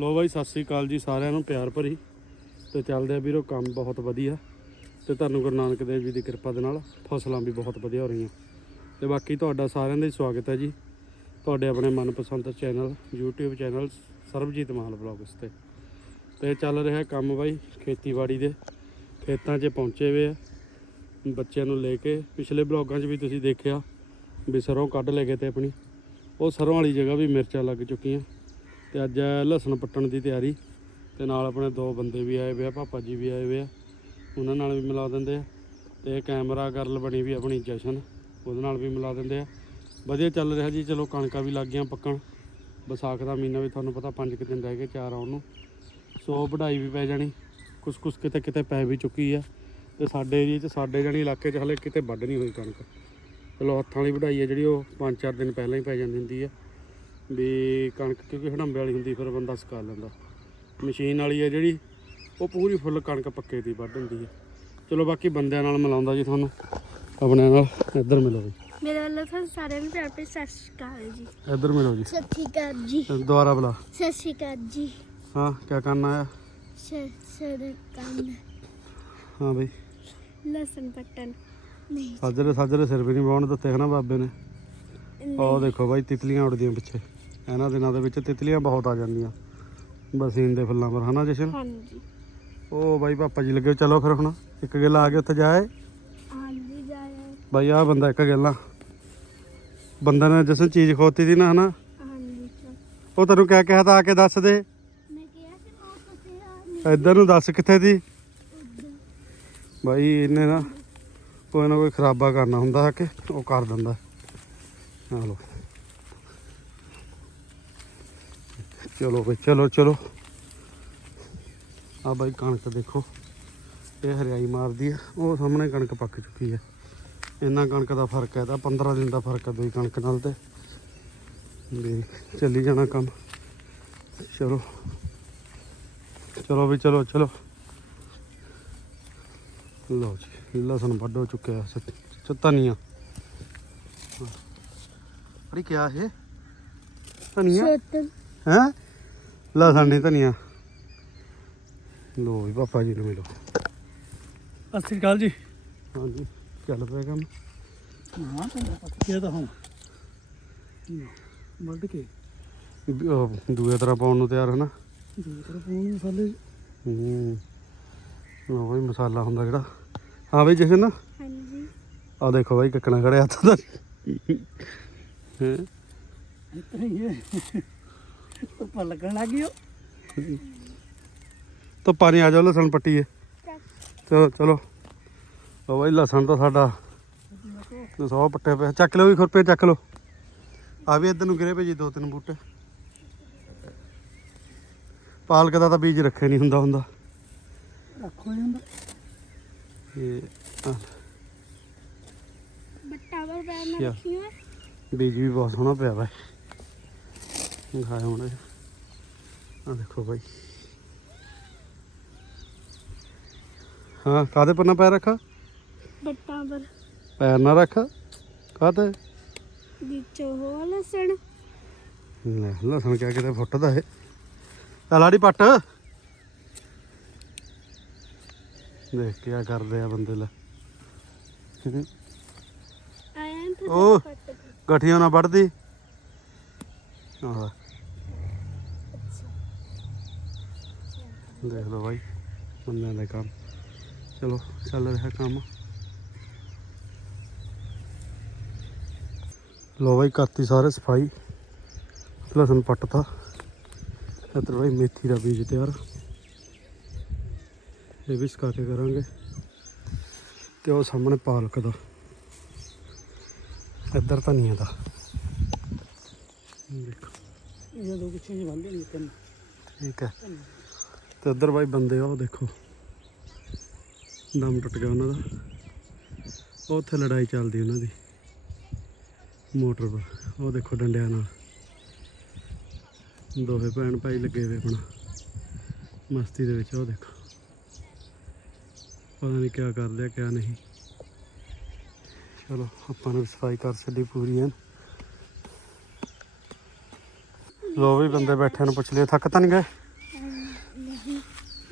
ਲੋ ਬਾਈ, ਸਤਿ ਸ੍ਰੀ ਅਕਾਲ ਜੀ ਸਾਰਿਆਂ ਨੂੰ, ਪਿਆਰ ਭਰੀ। ਤੇ ਚੱਲਦੇ ਆ ਵੀਰੋ, ਕੰਮ ਬਹੁਤ ਵਧੀਆ। ਤੇ ਤੁਹਾਨੂੰ ਗੁਰੂ ਨਾਨਕ ਦੇਵ ਜੀ ਦੀ ਕਿਰਪਾ ਦੇ ਨਾਲ ਫਸਲਾਂ ਵੀ ਬਹੁਤ ਵਧੀਆ ਹੋ ਰਹੀਆਂ। ਤੇ ਬਾਕੀ ਤੁਹਾਡਾ ਸਾਰਿਆਂ ਦਾ ਹੀ ਸਵਾਗਤ ਹੈ ਜੀ। ਤੁਹਾਡੇ ਆਪਣੇ ਮਨਪਸੰਦ channel, YouTube channel, Sarabjit Mahal blogs ਤੇ। ਤੇ ਚੱਲ ਰਿਹਾ ਕੰਮ ਬਾਈ, ਖੇਤੀਬਾੜੀ ਦੇ। ਖੇਤਾਂ 'ਚ ਪਹੁੰਚੇ ਹੋਏ ਆ। ਬੱਚਿਆਂ ਨੂੰ ਲੈ ਕੇ, ਪਿਛਲੇ ਬਲੌਗਾਂ 'ਚ ਵੀ ਤੁਸੀਂ ਦੇਖਿਆ ਵੀ ਸਰੋਂ ਕੱਢ ਲੈ ਗਏ ਤੇ ਆਪਣੀ। ਉਹ ਸਰੋਂ ਵਾਲੀ ਜਗ੍ਹਾ ਵੀ ਮਿਰਚਾਂ ਲੱਗ ਚੁੱਕੀਆਂ। ਤੇ ਅੱਜ ਹੈ ਲਸਣ ਪੱਟਣ ਦੀ ਤਿਆਰੀ ਤੇ ਨਾਲ ਆਪਣੇ ਦੋ ਬੰਦੇ ਵੀ ਆਏ ਹੋਏ ਆ, ਪਾਪਾ ਜੀ ਵੀ ਆਏ ਹੋਏ ਆ। ਉਹਨਾਂ ਨਾਲ ਵੀ ਮਿਲਾ ਦਿੰਦੇ ਆ ਤੇ ਕੈਮਰਾ ਗਰਲ ਬਣੀ ਵੀ ਆਪਣੀ ਜਸ਼ਨ, ਉਹਦੇ ਨਾਲ ਵੀ ਮਿਲਾ ਦਿੰਦੇ ਆ। ਵਧੀਆ ਚੱਲ ਰਿਹਾ ਜੀ, ਚਲੋ ਕਣਕਾਂ ਵੀ ਲੱਗ ਗਈਆਂ ਪੱਕਣ। ਵਿਸਾਖ ਦਾ ਮਹੀਨਾ ਵੀ ਤੁਹਾਨੂੰ ਪਤਾ 5 ਕੁ ਦਿਨ ਰਹਿ ਗਏ ਚਾਰ ਆਉਣ ਨੂੰ। ਸੋ ਵਢਾਈ ਵੀ ਪੈ ਜਾਣੀ ਕੁਛ ਕੁਛ ਕਿਤੇ ਕਿਤੇ ਪੈ ਵੀ ਚੁੱਕੀ ਆ। ਤੇ ਸਾਡੇ ਏਰੀਏ 'ਚ ਸਾਡੇ ਜਾਣੀ ਇਲਾਕੇ 'ਚ ਹਲੇ ਕਿਤੇ ਵੱਢ ਨਹੀਂ ਹੋਈ ਕਣਕ। ਚਲੋ ਹੱਥਾਂ ਵਾਲੀ ਵਢਾਈ ਆ ਜਿਹੜੀ, ਉਹ 5-4 ਦਿਨ ਪਹਿਲਾਂ ਹੀ ਪੈ ਜਾਂਦੀ ਹੁੰਦੀ ਆ। ਵੀ ਕਣਕ ਕਿਉਂਕਿ ਹੜੰਬੇ ਵਾਲੀ ਹੁੰਦੀ ਫਿਰ ਬੰਦਾ ਸੁਕਾ ਲੈਂਦਾ। ਮਸ਼ੀਨ ਵਾਲੀ ਆ ਜਿਹੜੀ ਉਹ ਪੂਰੀ ਫੁੱਲ ਕਣਕ ਪੱਕੇ ਦੀ ਵੱਢ ਹੁੰਦੀ ਆ। ਚਲੋ ਬਾਕੀ ਬੰਦਿਆਂ ਨਾਲ ਮਿਲਾਉਂਦਾ ਜੀ ਤੁਹਾਨੂੰ ਆਪਣੇ ਨਾਲ ਇੱਧਰ ਮਿਲੋ ਜੀ। ਮੇਰੇ ਵੱਲੋਂ ਤੁਹਾਨੂੰ ਸਾਰਿਆਂ ਨੂੰ ਪਿਆਰ ਭਰੀ ਸਤਿ ਸ਼੍ਰੀ ਅਕਾਲ ਜੀ। ਇੱਧਰ ਮਿਲੋ ਜੀ। ਸਤਿ ਸ਼੍ਰੀ ਅਕਾਲ ਜੀ। ਦੁਬਾਰਾ ਬੁਲਾ। ਸਤਿ ਸ਼੍ਰੀ ਅਕਾਲ ਜੀ। ਹਾਂ ਕੀ ਕਰਨਾ ਹੈ ਸਰ ਕੰਨ ਹਾਂ ਬਈ। ਲਸਣ ਪੱਟਣ। ਨਹੀਂ। ਸਾਜਰੇ ਸਾਜਰੇ ਸਿਰ ਵੀ ਨਹੀਂ ਵਾਉਣ ਦਿੱਤੇ ਹਨਾ ਬਾਬੇ ਨੇ। ਉਹ ਦੇਖੋ ਬਾਈ ਤਿਤਲੀਆਂ ਉੜਦੀਆਂ ਪਿੱਛੇ। ਇਹਨਾਂ ਦਿਨਾਂ ਦੇ ਵਿੱਚ ਤਿਤਲੀਆਂ ਬਹੁਤ ਆ ਜਾਂਦੀਆਂ। ਬਸੀਨ ਦੇ ਫੁੱਲਾਂ ਪਰ ਹਨਾ ਜਸ਼ਨ? ਹਾਂਜੀ। ਉਹ ਬਾਈ ਪਾਪਾ ਜੀ ਲੱਗੇ ਚਲੋ ਫਿਰ ਹੁਣ ਇੱਕ ਗਿੱਲ ਆ ਕੇ ਉੱਥੇ ਜਾਏ। ਹਾਂਜੀ ਬਾਈ ਆ ਬੰਦਾ ਇੱਕ ਗਿੱਲਾ ਬੰਦਾ ਨੇ ਜਸ਼ਨ ਚੀਜ਼ ਖੋਤੀ ਸੀ ਨਾ ਹਨਾ? ਹਾਂਜੀ। ਉਹ ਤੈਨੂੰ ਕਿਆ ਕਿਹਾ ਤਾਂ ਆ ਕੇ ਦੱਸ ਦੇ। ਮੈਂ ਕਿਹਾ ਸੀ ਤੁਸੀਂ ਇੱਧਰ ਨੂੰ ਦੱਸ ਕਿੱਥੇ ਦੀ। ਬਾਈ ਇਹਨੇ ਨਾ ਕੋਈ ਨਾ ਕੋਈ ਖਰਾਬਾ ਕਰਨਾ ਹੁੰਦਾ ਕਿ ਉਹ ਕਰ ਦਿੰਦਾ। ਚਲੋ। ਚਲੋ ਬਈ, ਚਲੋ ਚਲੋ। ਆ ਬਾਈ ਕਣਕ ਦੇਖੋ, ਇਹ ਹਰਿਆਈ ਮਾਰਦੀ ਆ। ਉਹ ਸਾਹਮਣੇ ਕਣਕ ਪੱਕ ਚੁੱਕੀ ਹੈ ਇੰਨਾ ਕਣਕ ਦਾ ਫ਼ਰਕ ਹੈ ਤਾਂ 15 ਦਿਨ ਦਾ ਫ਼ਰਕ ਹੈ ਦੋਈ ਕਣਕ ਨਾਲ ਤੇ। ਚੱਲੀ ਜਾਣਾ ਕੰਮ। ਚਲੋ। ਚਲੋ ਵੀ ਚਲੋ ਚਲੋ। ਲਓ ਜੀ, ਲਸਣ ਵੱਢੋ ਚੁੱਕਿਆ ਚ ਧਨੀਆ ਅਰੇ ਕੀ ਹੈ ਧਨੀਆ? ਹੈ? ਲਸਣ ਨਹੀਂ ਧਨੀਆ। ਲੋ ਵੀ ਪਾਪਾ ਜੀ ਨੂੰ ਮਿਲੋ। ਸਤਿ ਸ਼੍ਰੀ ਅਕਾਲ ਜੀ। ਹਾਂਜੀ ਚੱਲ ਪਿਆ ਕੰਮ। ਹਾਂ ਕੀ ਤਾਂ ਹੁਣ? ਵੱਢ ਕੇ। ਵੀ ਉਹ ਦੂਏ ਤਰ੍ਹਾਂ ਪਾਉਣ ਨੂੰ ਤਿਆਰ ਹੈ ਨਾ ਦੂਸਰਾ ਪੂਰੀ ਮਸਾਲੇ। ਹੂੰ। ਉਹ ਵੀ ਮਸਾਲਾ ਹੁੰਦਾ ਜਿਹੜਾ। ਹਾਂ ਬਈ ਜਸ਼ਨ। ਹਾਂਜੀ। ਆ ਦੇਖੋ ਬਾਈ ਕੱਕਣਾ ਖੜਿਆ ਹੱਥ ਦਾ। ਧੁੱਪਾਂ ਲੱਗਣ ਲੱਗ ਗਈ ਤਾਂ ਪਾਣੀ ਆ ਜਾਓ ਲਸਣ ਪੱਟੀਏ। ਚਲੋ ਚਲੋ। ਉਹ ਬਾਈ ਲਸਣ ਤਾਂ ਸਾਡਾ ਸੌ ਪੱਟੇ ਪਿਆ। ਚੱਕ ਲਓ ਵੀ ਖੁਰਪੇ ਚੱਕ ਲਓ। ਆ ਵੀ ਇੱਧਰ ਨੂੰ ਗਿਰੇ ਪਏ ਜੀ ਦੋ ਤਿੰਨ ਬੂਟੇ। ਪਾਲਕ ਦਾ ਤਾਂ ਬੀਜ ਰੱਖਿਆ ਨਹੀਂ ਹੁੰਦਾ ਹੁੰਦਾ। ਰੱਖੋ ਜਾਂਦਾ ਇਹ ਬੱਟਾ ਵਰ ਬੈਨ। ਰੱਖੀ ਹੋਏ ਬੀਜ ਵੀ ਬਹੁਤ ਸੋਹਣਾ ਪਿਆ ਵਾ। ਖਾਇਆ ਹੁਣ। ਆ ਦੇਖੋ ਬਾਈ। ਹਾਂ ਕਾਦੇ ਪਰ ਨਾ ਪੈਰ ਰੱਖਾ? ਬੱਟਾ ਵਰ ਪੈਰ ਨਾ ਰੱਖ। ਕਾਤੇ ਵਿੱਚ ਉਹ ਲਸਣ। ਲੈ ਲਸਣ ਕਿਆ ਕਿਤੇ ਫੁੱਟਦਾ ਆ ਲਾੜੀ ਪੱਟ। ਦੇਖ ਕਿਆ ਕਰਦੇ ਆ ਬੰਦੇ ਲੈ। ਆਇਆ ਫਿਰ ਉਹ। ਗਠੀਆਂ ਨਾ ਵੱਢਦੀ। ਆਹ। ਦੇਖ ਲਓ ਬਾਈ ਬੰਦਿਆਂ ਦਾ ਕੰਮ। ਚਲੋ, ਚੱਲ ਰਿਹਾ ਕੰਮ। ਲੋ ਬਾਈ, ਕਰਤੀ ਸਾਰੇ ਸਫ਼ਾਈ। ਲਸਣ ਪੱਟਤਾ। ਇੱਧਰ ਬਾਈ, ਮੇਥੀ ਦਾ ਬੀਜ ਤਿਆਰ। ਇਹ ਵੀ ਸੁਕਾ ਕੇ ਕਰਾਂਗੇ। ਤੇ ਉਹ ਸਾਹਮਣੇ ਪਾਲਕ ਦਾ। ਇੱਧਰ ਧਨੀਆ ਦਾ ਦੇਖੋ ਇਹ ਦੋ ਪਿੱਛੇ ਜਿਹੇ ਬੰਦੇ ਨੇ ਤਿੰਨ ਠੀਕ ਹੈ। ਤੇ ਇੱਧਰ ਬਾਈ ਬੰਦੇ ਆ, ਉਹ ਦੇਖੋ। ਦਮ ਟੁੱਟ ਗਿਆ ਉਹਨਾਂ ਦਾ। ਉਹ ਉੱਥੇ ਲੜਾਈ ਚੱਲਦੀ ਉਹਨਾਂ ਦੀ। ਮੋਟਰ ਪਰ। ਉਹ ਦੇਖੋ ਡੰਡਿਆਂ ਨਾਲ। ਦੋਹੇ ਭੈਣ ਭਾਈ ਲੱਗੇ ਹੋਏ ਆਪਣਾ। ਮਸਤੀ ਦੇ ਵਿੱਚ, ਉਹ ਦੇਖੋ। ਪਤਾ ਨਹੀਂ ਕਿਆ ਕਰਦੇ ਆ ਕਿਆ ਨਹੀਂ। ਚਲੋ ਆਪਾਂ ਨੇ ਸਫ਼ਾਈ ਕਰ ਛੱਡੀ ਪੂਰੀ ਐਨ। ਲੋ ਵੀ ਬੰਦੇ ਬੈਠੇ ਨੂੰ ਪੁੱਛ ਲਿਆ ਥੱਕ ਤਾਂ ਨਹੀਂ ਗਏ?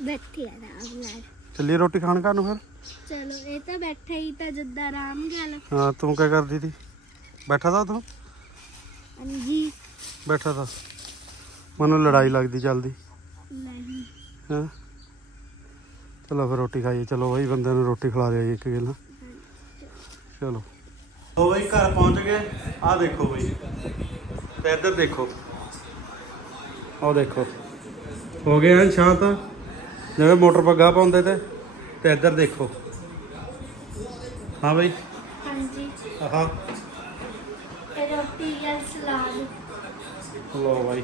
ਬੈਠੇ ਆ ਆਰਾਮ ਨਾਲ। ਚੱਲੀ ਰੋਟੀ ਖਾਣ ਘਰ ਨੂੰ ਫਿਰ? ਚਲੋ ਇਹ ਤਾਂ ਬੈਠਾ ਹੀ ਤਾਂ ਜਿੱਦਾਂ ਆਰਾਮ ਗੱਲ ਹਾਂ ਤੂੰ ਕੀ ਕਰਦੀ ਤੀ ਬੈਠਾ ਤਾ ਤੂੰ? ਹਾਂਜੀ। ਬੈਠਾ ਤਾ। ਮੈਨੂੰ ਲੜਾਈ ਲੱਗਦੀ ਚੱਲਦੀ। ਨਹੀਂ। ਹਾਂ? ਚਲੋ ਫਿਰ ਰੋਟੀ ਖਾਈਏ ਚਲੋ ਬਾਈ ਬੰਦੇ ਨੂੰ ਰੋਟੀ ਖਿਲਾ ਦਿਆ ਜੀ ਇੱਕ ਗਿਲ। ਚਲੋ। ਲੋ ਬਈ ਘਰ ਪਹੁੰਚ ਗਏ। ਆਹ ਦੇਖੋ ਬਈ। ਤੇ ਇੱਧਰ ਦੇਖੋ। ਆਹ ਦੇਖੋ। ਹੋ ਗਏ ਹਨ ਸ਼ਾਂਤ ਜਿਵੇਂ ਮੋਟਰ ਪੱਗਾ ਪਾਉਂਦੇ ਤੇ ਤੇ ਇੱਧਰ ਦੇਖੋ। ਹਾਂ ਬਈ। ਹਾਂਜੀ। ਆਹਾ ਇਹ ਰੋਟੀ ਨਾਲ ਸਲਾਦ? ਲੋ ਬਾਈ।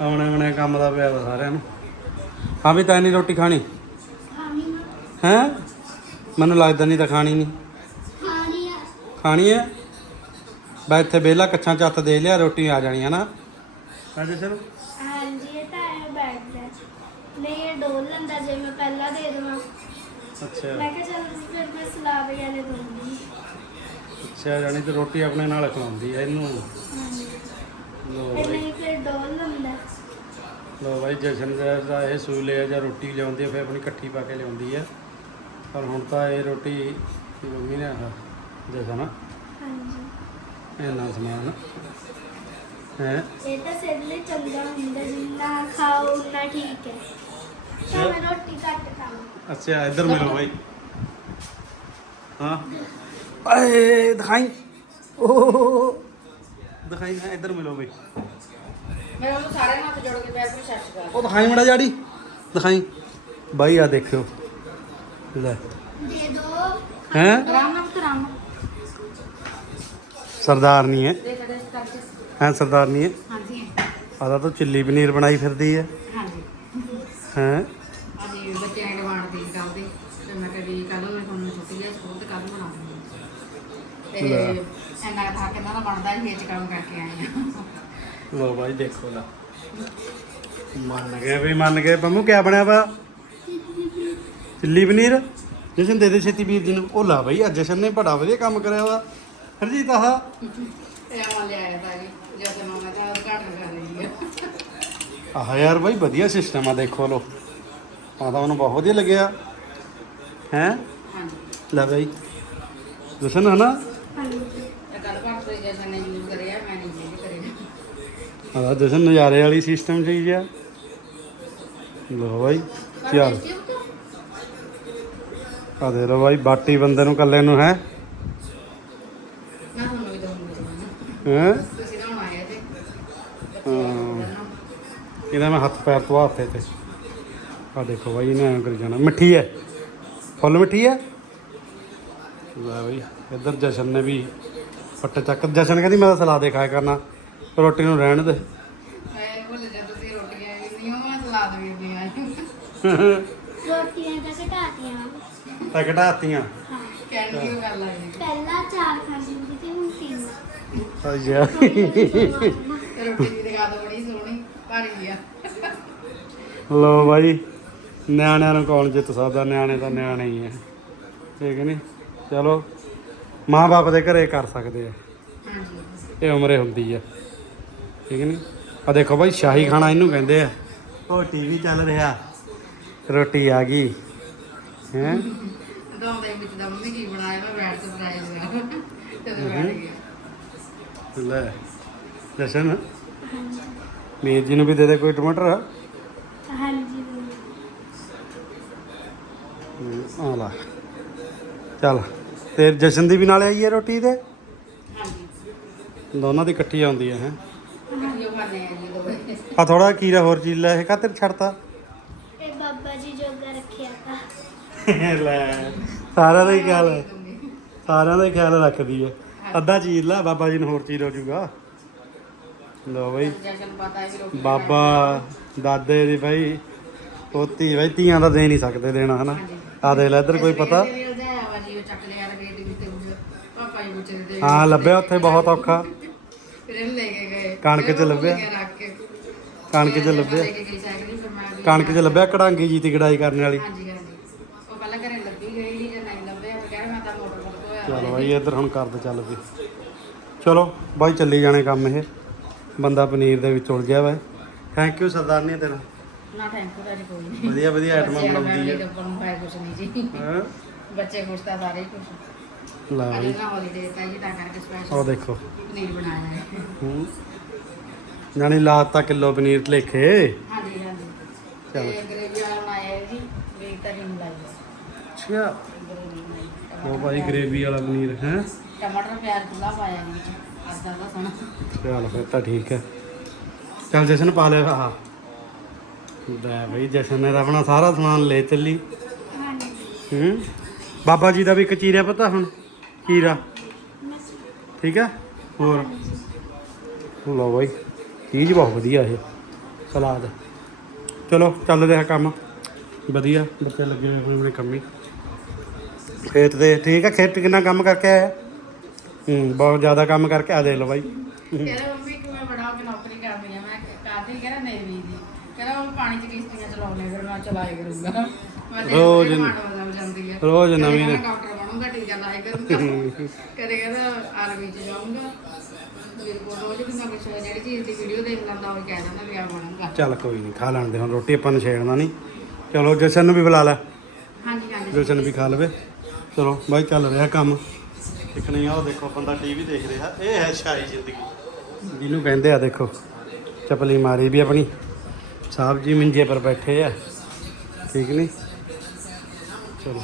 ਆਉਣੇ ਆਉਣੇ ਕੰਮ ਦਾ ਪਿਆ ਵਾ ਸਾਰਿਆਂ ਨੂੰ। ਹਾਂ ਵੀ ਤਾਂ ਨਹੀਂ ਰੋਟੀ ਖਾਣੀ? ਖਾਣੀ ਆ। ਹੈ? ਮੈਨੂੰ ਲੱਗਦਾ ਨਹੀਂ ਤਾਂ ਖਾਣੀ ਨਹੀਂ। ਆ ਖਾਣੀ ਹੈ। ਬਾ ਇੱਥੇ ਬੇਲਾ ਕੱਛਾਂ ਚੱਤ ਦੇ ਲਿਆ ਰੋਟੀ ਆ ਜਾਣੀ ਹੈ ਨਾ। ਹਾਂਜੀ ਸਰ। ਹਾਂਜੀ ਇਹ ਤਾਂ ਐ ਬੈਠਦਾ ਨਹੀਂ ਇਹ ਡੋਲ ਲੈਂਦਾ ਜੇ ਮੈਂ ਪਹਿਲਾਂ ਦੇ ਦੇਵਾਂ। ਅੱਛਾ। ਮੈਂ ਕਿਹਾ ਚੱਲ ਫਿਰ ਮੈਂ ਸਲਾਦ ਵਾਲੇ ਦੂੰਗੀ ਅੱਛਾ ਜਾਣੀ ਤੇ ਰੋਟੀ ਆਪਣੇ ਨਾਲ ਖਵਾਉਂਦੀ ਹੈ ਇਹਨੂੰ। ਹਾਂਜੀ। ਲੋ ਇਹ ਬਾਈ। ਨਹੀਂ ਫਿਰ ਡੋਲ ਲੈਂਦਾ। ਲੋ ਬਾਈ ਜਸ਼ਨ ਦਾ ਇਹ ਸੂਲੇ ਆ ਜਾਂ ਰੋਟੀ ਲਿਆਉਂਦੀ ਹੈ ਫਿਰ ਆਪਣੀ ਇਕੱਠੀ ਪਾ ਕੇ ਲਿਆਉਂਦੀ ਹੈ। ਪਰ ਹੁਣ ਤਾਂ ਇਹ ਰੋਟੀ ਮੰਮੀ ਨੇ ਆਹ ਜਸ਼ਨ ਹਾਂਜੀ। ਇੰਨਾ ਸਮਾਨ। ਹੈ? ਇਹ ਤਾਂ ਸਿਰ ਲਈ ਚੰਗਾ ਹੁੰਦਾ ਜਿੰਨਾ ਖਾਓ ਉਨਾ ਠੀਕ ਹੈ। ਤਾਂ ਮੈਂ ਰੋਟੀ ਘੱਟ ਖਾਵਾਂ। ਅੱਛਾ ਇੱਧਰ ਮਿਲੋ ਬਾਈ। ਹਾਂ। ਏ ਦਿਖਾਈ। ਓ ਦਿਖਾਈ ਨਾ ਇੱਧਰ ਮਿਲੋ ਬਾਈ। ਮੈਂ ਉਹਨੂੰ ਸਾਰਿਆਂ ਨੂੰ ਹੱਥ ਜੋੜ ਕੇ ਪੈਰ ਨੂੰ ਸੱਚ ਕਰ ਉਹ ਦਿਖਾਈ ਮੜਾ ਜਾੜੀ ਦਿਖਾਈ। ਬਾਈ ਆ ਦੇਖਿਓ। ਲੈ। ਦੇ ਦੋ। ਹੈ? ਆਰਾਮ ਨਾਲ ਕਰਾਮ ਸਰਦਾਰਨੀ ਹੈ। ਕਦੇ ਹੈ ਸਰਦਾਰਨੀ ਹੈ? ਹਾਂਜੀ। ਆਦਾ ਤਾਂ ਚਿੱਲੀ ਪਨੀਰ ਬਣਾਈ ਫਿਰਦੀ ਹੈ। ਹਾਂਜੀ। ਹੈ? ਅਸੀਂ ਬੱਚਿਆਂ ਨੇ ਡਿਮਾਂਡ ਦੀ ਕੱਲ ਦੀ ਤੇ ਮੈਂ ਵੀ ਕੱਲ ਨੂੰ ਤੁਹਾਨੂੰ ਛੁੱਟੀ ਹੈ ਸਕੂਲ ਤੇ ਕੱਲ ਬਣਾ ਦੂੰਗੀ ਲੈ। ਤੇ ਇੰਨਾ ਖਾ ਕੇ ਨਾ ਬਣਦਾ ਹੀ ਇਹ ਕੰਮ ਕਰਕੇ ਆਏ ਆ। ਲੋ ਬਾਈ ਦੇਖੋ ਲਾ। ਮੰਨ ਗਏ ਵੀ ਮੰਨ ਗਏ। ਪੰਮੂ ਕਿਆ ਬਣਿਆ ਵਾ? ਚਿੱਲੀ ਪਨੀਰ? ਜਸ਼ਨ ਦੇ ਦੇ ਛੇਤੀ ਵੀਰ ਜੀ ਨੂੰ ਉਹ ਲਾ ਬਈ ਅੱਜ ਜਸ਼ਨ ਨੇ ਬੜਾ ਵਧੀਆ ਕੰਮ ਕਰਿਆ ਵਾ। ਹਰਜੀਤ ਆਹ। ਆਹ ਯਾਰ ਬਾਈ ਵਧੀਆ ਸਿਸਟਮ ਆ ਦੇਖੋ ਲੋ ਆ ਤਾਂ ਮੈਨੂੰ ਬਹੁਤ ਵਧੀਆ ਲੱਗਿਆ। ਹੈ? ਲੈ ਬਾਈ। ਜਸ਼ਨ ਹੈ ਨਾ ਆ ਜਸ਼ਨ ਨਜ਼ਾਰੇ ਵਾਲੀ ਸਿਸਟਮ ਚੀਜ਼ ਆ। ਲੋ ਬਾਈ ਚੱਲ। ਆ ਦੇ ਲੋ ਬਾਈ ਬਾਟੀ ਬੰਦੇ ਨੂੰ ਕੱਲੇ ਨੂੰ ਹੈ। ਹੈ? ਹਾਂ। ਇਹਦਾ ਮੈਂ ਹੱਥ ਪੈਰ ਧਵਾ ਹੱਥੇ ਤੇ। ਆ ਦੇਖੋ ਬਾਈ ਇਹਨੇ ਐਂ ਕਰੀ ਜਾਣਾ। ਮਿੱਠੀ ਹੈ। ਫੁੱਲ ਮਿੱਠੀ ਹੈ? ਲੈ ਬਈ ਇੱਧਰ ਜਸ਼ਨ ਨੇ ਵੀ ਪੱਟੇ ਚੱਕ ਜਸ਼ਨ ਕਹਿੰਦੀ ਮੈਂ ਤਾਂ ਸਲਾਦੇ ਖਾਇਆ ਕਰਨਾ। ਰੋਟੀ ਨੂੰ ਰਹਿਣ ਦੇ। ਮੈਂ ਭੁੱਲ ਜਾ ਤੁਸੀਂ ਰੋਟੀਆਂ ਵੀ ਨਹੀਂ ਉਹ ਮੈਂ ਸਲਾਦ ਵੀ ਨਹੀਂ ਆਈ। ਤਾਂ ਘਟਾਤੀਆਂ। ਹਾਂ ਕਹਿੰਦੀ ਉਹ ਗੱਲ ਆਈ ਪਹਿਲਾਂ ਚਾਰ ਖਾਂਦੀ ਹੁੰਦੀ ਤੇ ਹੁਣ ਤਿੰਨ। ਅੱਛਾ। ਤੇ ਰੋਟੀ ਦੀ ਦਿਖਾ ਦੋ ਬੜੀ ਸੋਹਣੀ ਭਾਰੀ ਆ ਲੋ ਬਾਈ ਨਿਆਣਿਆਂ ਨੂੰ ਕੌਣ ਜਿੱਤ ਸਕਦਾ? ਨਿਆਣੇ ਤਾਂ ਨਿਆਣੇ ਹੀ ਆ। ਠੀਕ ਨਹੀਂ ਚਲੋ ਮਾਂ-ਬਾਪ ਦੇ ਘਰੇ ਕਰ ਸਕਦੇ ਆ। ਹਾਂਜੀ ਇਹ ਉਮਰੇ ਹੁੰਦੀ ਆ। ਠੀਕ ਨਹੀਂ ਆ ਦੇਖੋ ਭਾਈ ਸ਼ਾਹੀ ਖਾਣਾ ਇਹਨੂੰ ਕਹਿੰਦੇ ਆ। ਉਹ ਟੀਵੀ ਚੱਲ ਰਿਹਾ। ਰੋਟੀ ਆ ਗਈ। ਹੈ? ਦੋ ਦੇ ਵਿੱਚ ਦਾ ਮੰਮੀ ਕੀ ਬਣਾਇਆ ਮੈਂ ਬੈਠ ਕੇ ਬਣਾਇਆ ਹੋਇਆ। ਤੇ ਬੈਠ ਗਿਆ। ਲੈ ਜਸ਼ਨ ਵੀਰ ਜੀ ਨੂੰ ਵੀ ਦੇ ਦੇ ਕੋਈ ਟਮਾਟਰ? ਹਾਂਜੀ। ਆ ਲਾ। ਚੱਲ ਤੇ ਜਸ਼ਨ ਦੀ ਵੀ ਨਾਲ ਆਈ ਹੈ ਰੋਟੀ ਤੇ? ਹਾਂਜੀ। ਦੋਨਾਂ ਦੀ ਇਕੱਠੀ ਆਉਂਦੀ ਹੈ ਹੈ? ਆ ਥੋੜਾ ਕੀਰਾ ਹੋਰ ਚੀਜ਼ ਲੈ ਇਹ ਕਾਤੇ ਛੱਡਤਾ? ਇਹ ਬਾਬਾ ਜੀ ਜੋਗਾ ਰੱਖਿਆ ਤਾਂ। ਲੈ। ਸਾਰਿਆਂ ਦਾ ਹੀ ਖਿਆਲ ਹੈ। ਸਾਰਿਆਂ ਦਾ ਹੀ ਖਿਆਲ ਰੱਖਦੀ ਹੈ। ਅੱਧਾ ਚੀਜ਼ ਲਾ, ਬਾਬਾ ਜੀ ਨੂੰ ਹੋਰ ਚੀਜ਼ ਹੋ ਜਾਊਗਾ। ਲੋ ਬਈ। ਬਾਬਾ, ਦਾਦੇ ਦੀ ਭਾਈ ਪੋਤੀ ਭਾਈ ਧੀਆਂ ਦਾ ਦੇ ਨਹੀਂ ਸਕਦੇ ਦੇਣਾ, ਹਨਾ? ਆ ਦੇ ਲੈ, ਇੱਧਰ ਕੋਈ ਪਤਾ? ਹਾਂ, ਲੱਭਿਆ ਉੱਥੇ ਬਹੁਤ ਔਖਾ। ਕਣਕ 'ਚ ਲੱਭਿਆ। ਕਣਕ 'ਚ ਲੱਭਿਆ। ਕਣਕ 'ਚ ਲੱਭਿਆ ਕੜਾਂਗੀ ਜੀ ਦੀ ਕਢਾਈ ਕਰਨ ਵਾਲੀ ਹਾਂਜੀ ਹਾਂਜੀ ਉਹ ਪਹਿਲਾਂ ਘਰੇ ਲੱਭੀ ਗਈ ਸੀ ਜੇ ਨਹੀਂ ਲੱਭਿਆ ਫਿਰ ਕਹਿੰਦਾ ਮੈਂ ਤਾਂ ਮੋਟਰ ਕੋਲ ਹੋਇਆ ਚਲੋ ਭਾਈ ਇੱਧਰ ਹੁਣ ਕਰਦੇ ਚੱਲ ਵੀ ਚਲੋ ਬਾਈ ਚੱਲੀ ਜਾਣੇ ਕੰਮ ਇਹ। ਬੰਦਾ ਪਨੀਰ ਦੇ ਵਿੱਚ ਉਲਝਿਆ ਵਾ ਥੈਂਕ ਯੂ ਸਰਦਾਰਨੀ ਤੇਰਾ। ਨਾ ਥੈਂਕ ਯੂ ਡੈਡੀ ਕੋਈ ਨਹੀਂ। ਵਧੀਆ ਵਧੀਆ ਆਈਟਮਾਂ ਬਣਾਉਂਦੀ ਹੈ। ਦੇ ਉੱਪਰ ਨੂੰ ਪਾਏ ਕੁਛ ਨਹੀਂ ਜੀ। ਹਾਂ? ਬੱਚੇ ਖੁਸ਼ ਤਾਂ ਸਾਰੇ ਖੁਸ਼ ਲੈ ਬਈ। ਨਾ ਹੌਲੀਡੇ ਤਾਂ ਜੀ ਤਾਂ ਕਰਕੇ ਉਹ ਸਪੈਸ਼ਲ ਦੇਖੋ। ਪਨੀਰ ਬਣਾਇਆ ਹੈ। ਹੂੰ। ਜਾਨੀ ਲਾਤਾ ਕਿਲੋ ਪਨੀਰ ਲੇਖੇ ਹਾਂਜੀ ਹਾਂਜੀ। ਚਲੋ। ਗਰੇਵੀ ਵਾਲਾ ਬਣਾਇਆ ਜੀ ਵੀ ਤਾਂ ਨਹੀਂ ਲਾਈ ਅੱਛਾ। ਗਰੇਵੀ ਉਹ ਭਾਈ ਗ੍ਰੇਵੀ ਵਾਲਾ ਪਨੀਰ ਹੈ? ਟਮਾਟਰ ਪਿਆਜ਼ ਖੁੱਲਾ ਪਾਇਆ ਜੀ ਵਿੱਚ ਆਦਾ ਦਾ ਸਣਾ ਚੱਲ ਫਿਰ ਤਾਂ ਠੀਕ ਹੈ। ਚੱਲ ਜਸ਼ਨ ਪਾ ਲੈ ਆਹ। ਲੈ ਬਈ ਜਸ਼ਨ ਨੇ ਤਾਂ ਆਪਣਾ ਸਾਰਾ ਸਮਾਨ ਲੈ ਚੱਲੀ। ਹਾਂਜੀ। ਹੂੰ? ਬਾਬਾ ਜੀ ਦਾ ਵੀ ਇੱਕ ਚੀਰਿਆ ਪਤਾ ਹੁਣ? ਚੀਰਾ? ਠੀਕ ਹੈ? ਹੋਰ? ਲਓ ਬਾਈ ਚੀਜ਼ ਬਹੁਤ ਵਧੀਆ ਇਹ ਸਲਾਦ। ਚਲੋ ਚੱਲਦੇ ਆ ਕੰਮ। ਵਧੀਆ ਬੱਚੇ ਲੱਗੇ ਹੋਏ ਆਪਣੇ ਆਪਣੇ ਕੰਮੀ। ਖੇਤ ਦੇ ਠੀਕ ਹੈ ਖੇਤ 'ਚ ਕਿੰਨਾ ਕੰਮ ਕਰਕੇ ਆਇਆ? ਹੂੰ ਬਹੁਤ ਜ਼ਿਆਦਾ ਕੰਮ ਕਰਕੇ ਆ ਦੇਖ ਲਓ ਬਾਈ। ਕਹਿੰਦਾ ਮੰਮੀ ਕਿ ਮੈਂ ਬੜਾ ਹੋ ਕੇ ਨੌਕਰੀ ਕਰਨੀ ਆ। ਮੈਂ ਕਾਦੀ ਕਹਿੰਦਾ ਨਹੀਂ ਵੀ ਜੀ। ਕਹਿੰਦਾ ਉਹ ਪਾਣੀ ਚ ਕਿਸ਼ਤੀਆਂ ਚਲਾਉਣੇ ਫਿਰ ਮੈਂ ਚਲਾਏ ਕਰੂੰਗਾ। ਮੈਂ ਤੇ ਰੋਜ਼ ਰੋਜ਼ ਜਾਂਦੀ ਰੋਜ਼ ਨਵੀਂ ਕਹਿੰਦਾ ਡਾਕਟਰ ਬਣੂੰਗਾ ਟੀਕਾ ਲਾਏ ਕਰੂੰਗਾ। ਕਦੇ ਕਹਿੰਦਾ ਆਰਮੀ ਚ ਜਾਊਂਗਾ। ਮੇਰੇ ਕੋਲ ਰੋਜ਼ ਵੀ ਨਾ ਕੁਛ ਜਿਹੜੀ ਚੀਜ਼ ਦੀ ਵੀਡੀਓ ਦੇਖ ਲੈਂਦਾ ਉਹ ਕਹਿ ਦਿੰਦਾ ਵੀ ਆ ਬਣੂੰਗਾ। ਚੱਲ ਕੋਈ ਨਹੀਂ ਖਾ ਲੈਣ ਦੇ ਹੁਣ ਰੋਟੀ ਆਪਾਂ ਨੂੰ ਛੇੜਨਾ ਨਹੀਂ। ਚਲੋ ਜਸ਼ਨ ਨੂੰ ਵੀ ਬੁਲਾ ਲੈ। ਹਾਂਜੀ ਹਾਂਜੀ। ਜਸ਼ਨ ਵੀ ਖਾ ਲਵੇ। ਚਲੋ ਬਾਈ ਚੱਲ ਰਿਹਾ ਕੰਮ। ਇੱਕ ਨਹੀਂ ਆ ਉਹ ਦੇਖੋ, ਬੰਦਾ ਟੀਵੀ ਦੇਖ ਰਿਹਾ। ਇਹ ਹੈ ਸ਼ਾਹੀ ਜ਼ਿੰਦਗੀ। ਜਿਹਨੂੰ ਕਹਿੰਦੇ ਆ, ਦੇਖੋ, ਚਪਲੀ ਮਾਰੀ ਵੀ ਆਪਣੀ। ਸਾਹਿਬ ਜੀ ਮੰਜੇ ਪਰ ਬੈਠੇ ਆ। ਠੀਕ ਨਹੀਂ ਚਲੋ।